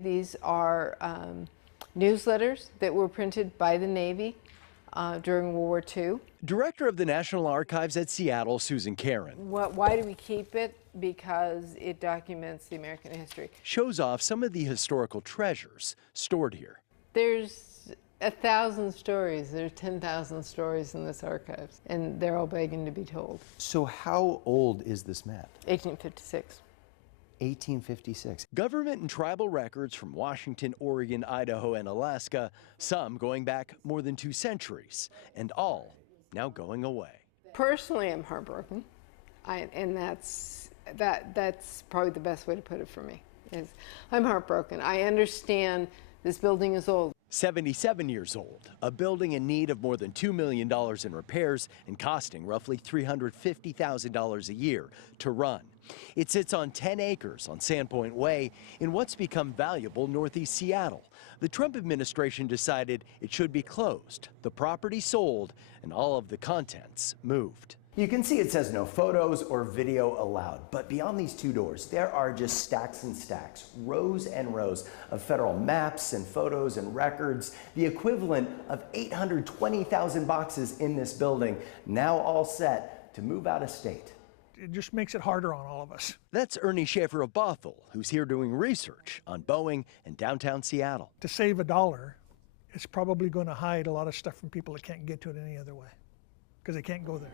These are newsletters that were printed by the Navy during World War II. Director of the National Archives at Seattle, Susan Karen. Why do we keep it? Because it documents the American history. Shows off some of the historical treasures stored here. There's 1,000 stories. There's 10,000 stories in this archives, and they're all begging to be told. So how old is this map? 1856. 1856. Government and tribal records from Washington, Oregon, Idaho, and Alaska, some going back more than 2 centuries, and all now going away. Personally, I'm heartbroken, and that's probably the best way to put it for me. Is I'm heartbroken. I understand this building is old. 77 years old, a building in need of more than $2 million in repairs and costing roughly $350,000 a year to run. It sits on 10 acres on Sandpoint Way in what's become valuable northeast Seattle. The Trump administration decided it should be closed, the property sold, and all of the contents moved. You can see it says no photos or video allowed, but beyond these 2 doors, there are just stacks and stacks, rows and rows of federal maps and photos and records, the equivalent of 820,000 boxes in this building, now all set to move out of state. It just makes it harder on all of us. That's Ernie Schaefer of Bothell, who's here doing research on Boeing and downtown Seattle. To save $1, it's probably going to hide a lot of stuff from people that can't get to it any other way, because they can't go there.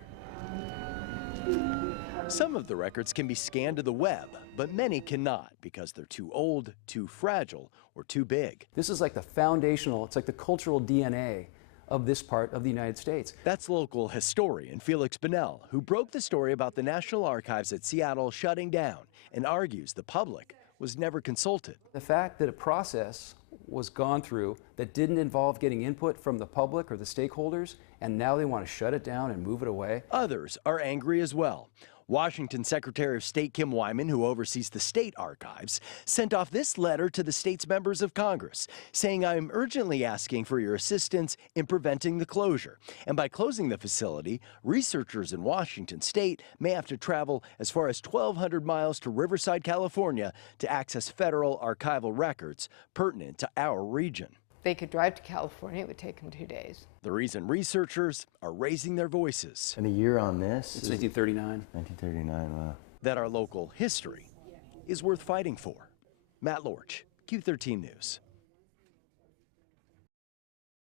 Some of the records can be scanned to the web, but many cannot because they're too old, too fragile, or too big. This is like the foundational, it's like the cultural DNA of this part of the United States. That's local historian Felix Bunnell, who broke the story about the National Archives at Seattle shutting down and argues the public was never consulted. The fact that a process was gone through that didn't involve getting input from the public or the stakeholders, and now they want to shut it down and move it away. Others are angry as well. Washington Secretary of State Kim Wyman, who oversees the state archives, sent off this letter to the state's members of Congress, saying, "I am urgently asking for your assistance in preventing the closure. And by closing the facility, researchers in Washington state may have to travel as far as 1,200 miles to Riverside, California to access federal archival records pertinent to our region." They could drive to California. It would take them 2 days. The reason researchers are raising their voices. And the year on this? It's 1939. 1939, wow. That our local history is worth fighting for. Matt Lorch, Q13 News.